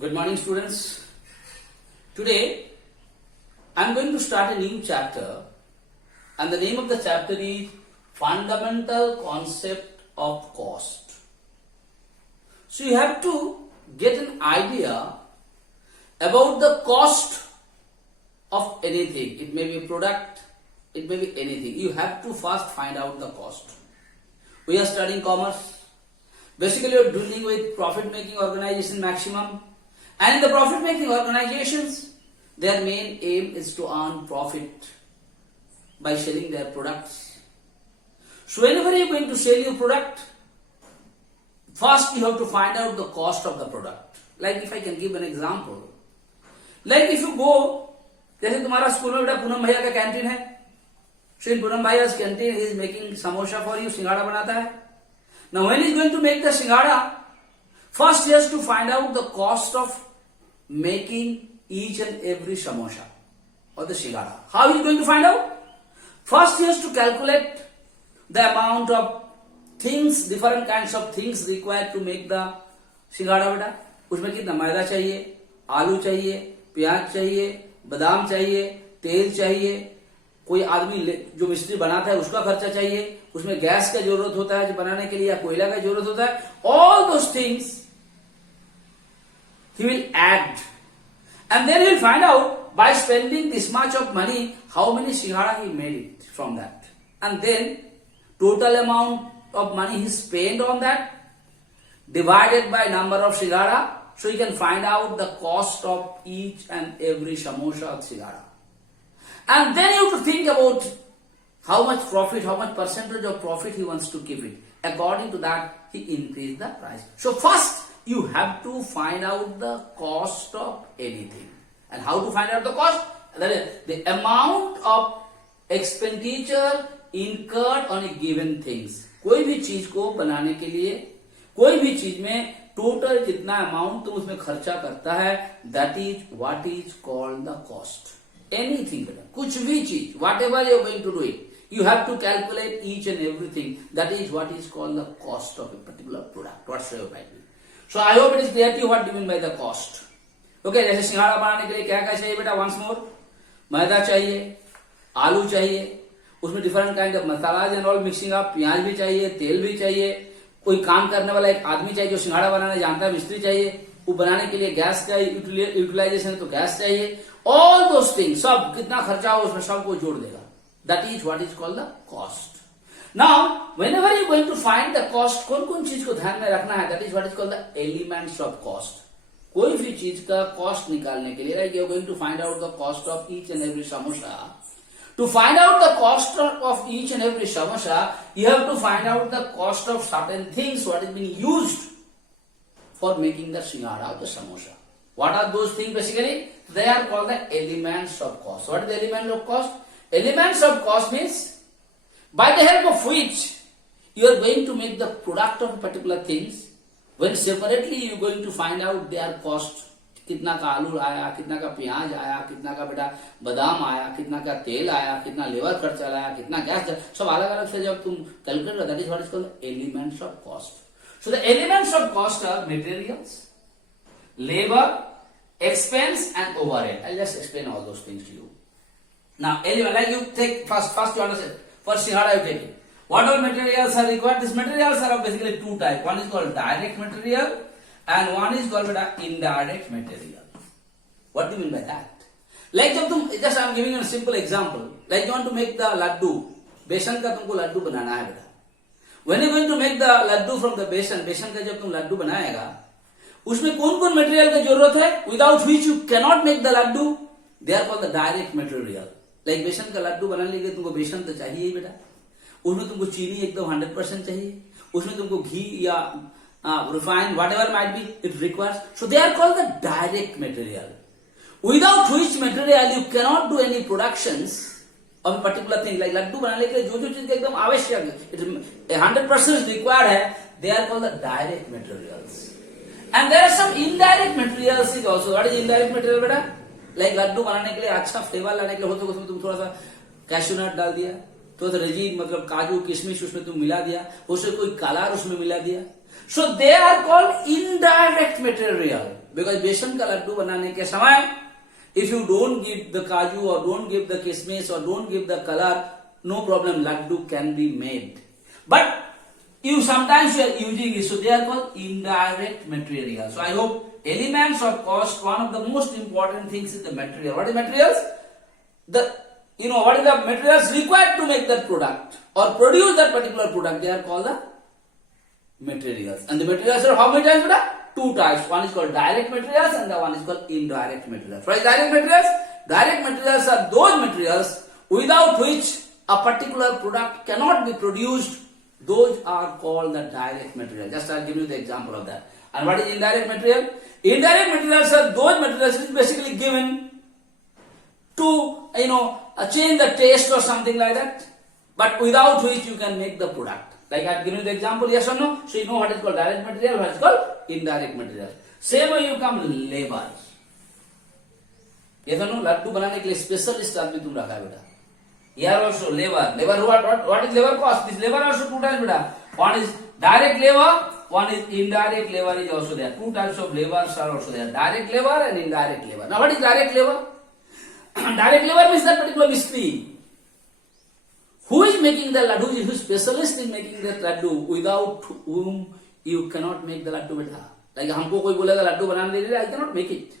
Good morning, students. Today, I am going to start a new chapter, and the name of the chapter is Fundamental Concept of Cost. So, you have to get an idea about the cost of anything. It may be a product, it may be anything. You have to first find out the cost. We are studying commerce. Basically, you are dealing with profit-making organization maximum. And in the profit-making organizations, their main aim is to earn profit by selling their products. So whenever you are going to sell your product, first you have to find out the cost of the product. Like if I can give an example. Like if you go, जैसे तुम्हारा school में बेटा पूनम भैया का canteen है. So in Poonam Bhaiya's canteen, he is making samosa for you, सिंघाड़ा बनाता है. Now when he is going to make the सिंघाड़ा, first he has to find out the cost of making each and every samosa or the सिंघाड़ा. How he is going to find out? First he has to calculate the amount of things, different kinds of things required to make the सिंघाड़ा बेटा. उसमें कितना मैदा चाहिए, आलू चाहिए, प्याज चाहिए, बादाम चाहिए, तेल चाहिए, कोई आदमी जो मिस्त्री बनाता है उसका खर्चा चाहिए, उसमें गैस का जरूरत होता है जो बनाने के लिए या कोयला का जरूरत होता है. All those things he will add, and then he will find out by spending this much of money how many singhara he made it from that, and then total amount of money he spent on that divided by number of singhara, so you can find out the cost of each and every samosa or singhara. And then you have to think about how much profit, how much percentage of profit he wants to keep it. According to that, he increased the price. So first, you have to find out the cost of anything. And how to find out the cost? That is the amount of expenditure incurred on a given things. कोई भी चीज को बनाने के लिए, कोई भी चीज में टोटल कितना अमाउंट तुम उसमें खर्चा करता है, that is what is called the cost. Anything, कुछ भी चीज, whatever you are going to do it, you have to calculate each and everything. That is what is called the cost of a particular product, whatsoever it might be. So I hope it is clear to you what do you mean by the cost. Okay, जैसे सिंघाड़ा बनाने के लिए क्या क्या चाहिए बेटा? Once more, मैदा चाहिए, आलू चाहिए, उसमें different kind of masalas and all mixing up, प्याज भी चाहिए, तेल भी चाहिए, कोई काम करने वाला एक आदमी चाहिए जो सिंघाड़ा बनाने जानता है, मिस्त्री चाहिए, वो बनाने के लिए गैस का यूटिलाइजेशन है तो गैस चाहिए. All those things, सब कितना खर्चा हो उसमें सबको जोड़ देगा. That is what is called the cost. Now, whenever you are going to find the cost, कौन कौन चीज को ध्यान में रखना है? That is what is called the elements of cost. कोई भी चीज का cost निकालने के लिए, like you are going to find out the cost of each and every samosa. To find out the cost of each and every samosa, you have to find out the cost of certain things what is being used for making the singhara or the samosa. What are those things basically? They are called the elements of cost. What is the element of cost? Elements of cost means by the help of which you are going to make the product of particular things, when separately you are going to find out their cost. कितना का आलू आया, कितना का प्याज आया, कितना का बेटा बादाम आया, कितना का तेल आया, कितना लेबर खर्चा आया, कितना गैस, सब अलग अलग से जब तुम कैलकुलेट करते, that is what is called elements of cost. So the elements of cost are materials, labor, expense and overhead. I'll just explain all those things to you. Now, like you take first you understand. First singhara you take it. What all materials are required? These materials are of basically two types. One is called direct material and one is called indirect material. What do you mean by that? Like जब तुम, just I am giving you a simple example. Like you want to make the laddu, बेसन का तुमको लड्डू बनाना है बेटा. When you are going to make the laddu from the बेसन का जब तुम लड्डू बनाएगा, उसमें कौन कौन मटेरियल की जरूरत है? Without which you cannot make the laddu. They are called the direct material. Like बेसन का लड्डू बनाने के लिए तुमको बेसन तो चाहिए ही बेटा. उसमें तुमको चीनी एकदम 100% चाहिए. उसमें तुमको घी या refined whatever might be it requires. So they are called the direct material. Without which material you cannot do any productions of a particular thing. Like Laddu बनाने के लिए जो जो चीज एकदम आवश्यक है, 100% required है, they are called the direct materials. And there are some indirect materials is also. What is indirect material बेटा? Like लड्डू बनाने के लिए अच्छा फ्लेवर लाने के लिए होते उसमें तुम थोड़ा सा कैश्यू नट डाल दिया, थोड़ा सा रेजिन मतलब काजू किशमिश उसमें तुम मिला दिया, उसमें कोई कलर उसमें मिला दिया. So they are called indirect material because बेसन का लड्डू बनाने के समय if you don't give the kaju or don't give the kismis or don't give the color, no problem, laddu can be made. But you sometimes you are using it, so they are called indirect material. So I hope elements of cost, one of the most important things is the material. What is materials? What is the materials required to make that product or produce that particular product? They are called the materials. And the materials are how many types? Two types. One is called direct materials and the one is called indirect materials. What is direct materials? Direct materials are those materials without which a particular product cannot be produced. Those are called the direct material. Just I'll give you the example of that. And what is indirect material? Indirect materials are those materials which is basically given to change the taste or something like that, but without which you can make the product. Like I've given you the example, yes or no? So you know what is called direct material, what is called indirect material. Same way you come labor. Yes or no? Laddu banane ke liye specialist aadmi tum rakha hai beta. Here also labor. Labor what is labor cost? This labor also two types beta. One is direct labor, one is indirect labor is also there. Two types of labors are also there. Direct labor and indirect labor. Now what is direct labor? Direct labor means that particular mistri. Who is making the laddu? Who is specialist in making the laddu, without whom you cannot make the laddu beta. Like हमको कोई बोलेगा laddu बनाने के लिए, I cannot make it.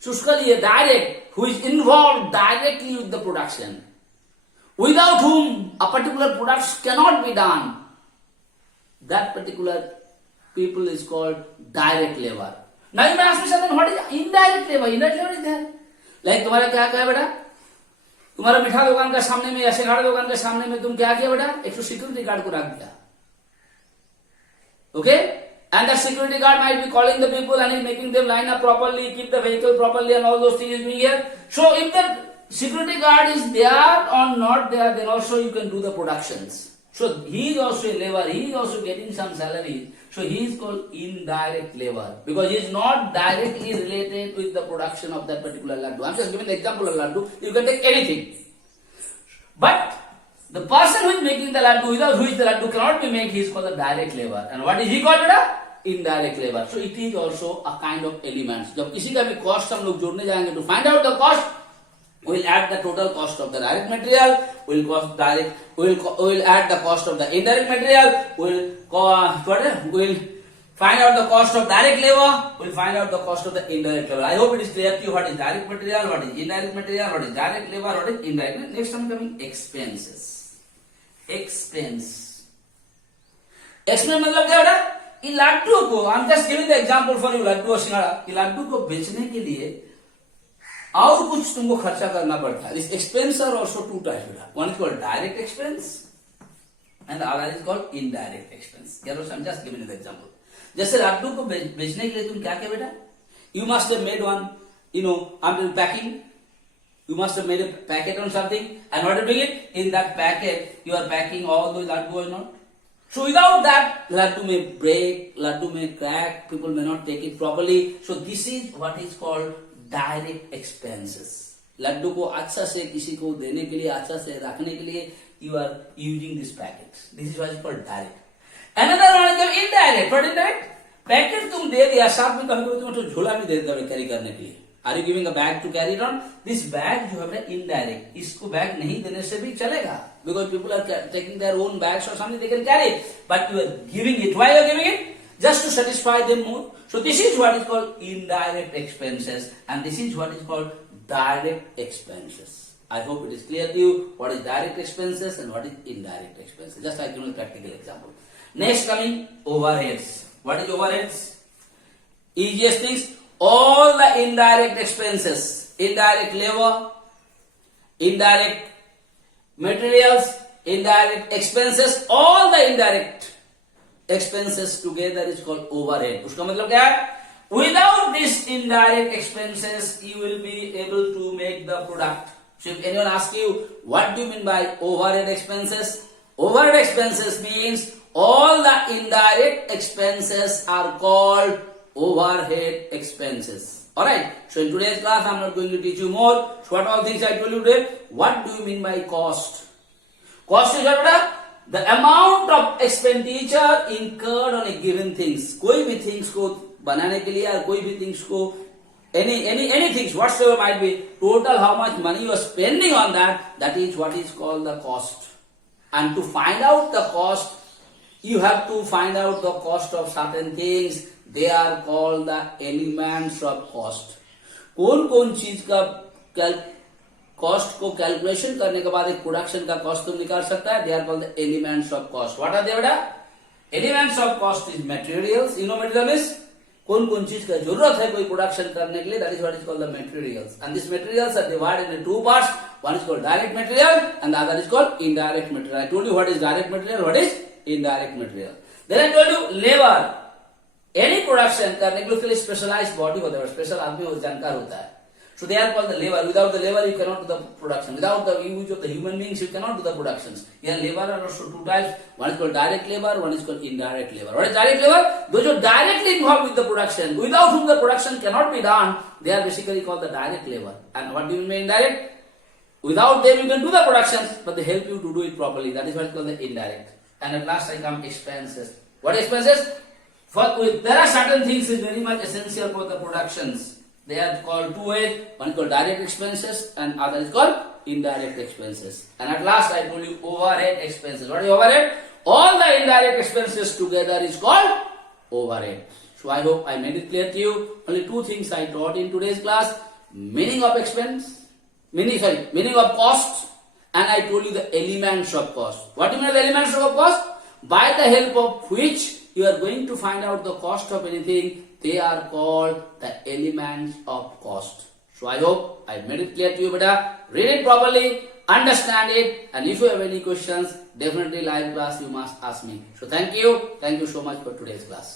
So उसका लिए direct, who is involved directly with the production, without whom a particular product cannot be done. That particular people is called direct labor. Now you may ask me something, what is indirect labor? Indirect labor is there. Like तुम्हारा क्या है बेटा? तुम्हारा मिठा दुकान का सामने में या सिंघाड़ा दुकान के सामने में तुम क्या किया बेटा? एक तो सिक्योरिटी गार्ड को रख दिया. Okay? And the security guard might be calling the people and is making them line up properly, keep the vehicle properly and all those things is being here. So if the security guard is there or not there, then also you can do the productions. So he is also a labor, he is also getting some salary. So he is called indirect labor because he is not directly related with the production of that particular laddu. I am just giving the example of laddu. You can take anything. But the person who is making the laddu, without which the laddu cannot be made, he is called the direct labor. And what is he called? Indirect labor. So it is also a kind of elements. जब किसी का भी cost हम लोग जोड़ने जाएंगे to find out the cost, we will add the total cost of the direct material, we will add the cost of the indirect material, we will find out the cost of direct labor, we will find out the cost of the indirect labor. I hope it is clear to you what is direct material, what is indirect material, what is direct labor, what is indirect. Next I'm coming expenses. Expense मतलब क्या बेटा? ये लड्डू को, I am just giving the example for you, laddoo और सिंघाड़ा, ये लड्डू को बेचने के लिए और कुछ तुमको खर्चा करना पड़ता है. This expense are also two types बेटा. One is called direct expense and the other is called indirect expense. I am just giving the example. जैसे लड्डू को बेचने के लिए तुम क्या किया बेटा? You must have made one, I am packing. You must have made a packet on something, and what are you doing it? In that packet, you are packing all those laddu or not. So without that, laddu may break, laddu may crack, people may not take it properly. So this is what is called direct expenses. Laddu को अच्छा से किसी को देने के लिए, अच्छा से रखने के लिए, you are using this packet. This is what is called direct. Another one is indirect. What is that? Packet तुम दे दिया, साथ में कभी-कभी तुम्हें तो झोला भी दे देता है कैरी करने के लिए. Are you giving a bag to carry it on? This bag जो है बेटा indirect. इसको bag नहीं देने से भी चलेगा. Because people are taking their own bags or something, they can carry it. But you are giving it. Why you are giving it? Just to satisfy them more. So this is what is called indirect expenses, and this is what is called direct expenses. I hope it is clear to you what is direct expenses and what is indirect expenses. Just I give you a practical example. Next coming overheads. What is overheads? Easiest things. All the indirect expenses, indirect labor, indirect materials, indirect expenses, all the indirect expenses together is called overhead. उसका मतलब क्या है? Without these indirect expenses, you will be able to make the product. So if anyone asks you, what do you mean by overhead expenses? Overhead expenses means all the indirect expenses are called overhead expenses. Alright, so in today's class I am not going to teach you more. So what all things I told you today? What do you mean by cost? Cost is what? the amount of expenditure incurred on a given things. कोई भी things को बनाने के लिए या कोई भी things को any things whatsoever might be, total how much money you are spending on that is what is called the cost. And to find out the cost, you have to find out the cost of certain things. They are called the elements of cost. कौन चीज का cost को calculation करने के बाद एक production का cost तुम निकाल सकता है. They are called the elements of cost. What are they बेटा? Elements of cost is materials. You know material is कौन चीज का जरूरत है कोई प्रोडक्शन करने के लिए. That is what is called the materials. And this materials are divided in two parts. One is called direct material and the other is called indirect material. I told you what is direct material, what is indirect material. Then I told you labour. Any production करने के लिए उसके लिए specialised body होता है, special आदमी वो जानकार होता है. So they are called the labor. Without the labor, you cannot do the production. Without the use of the human beings, you cannot do the productions. Here, labor are also two types. One is called direct labor, one is called indirect labor. What is direct labor? Those who are directly involved with the production, without whom the production cannot be done, they are basically called the direct labor. And what do you mean indirect? Without them, you can do the production, but they help you to do it properly. That is what is called the indirect. And at last, I come expenses. What expenses? There are certain things is very much essential for the productions. They are called two ways. One is called direct expenses and other is called indirect expenses. And at last I told you overhead expenses. What is overhead? All the indirect expenses together is called overhead. So I hope I made it clear to you. Only two things I taught in today's class. Meaning of expense, meaning of cost, and I told you the elements of cost. What do you mean the elements of cost? By the help of which you are going to find out the cost of anything. They are called the elements of cost. So I hope I made it clear to you, beta. Read it properly, understand it, and if you have any questions, definitely live class you must ask me. So thank you so much for today's class.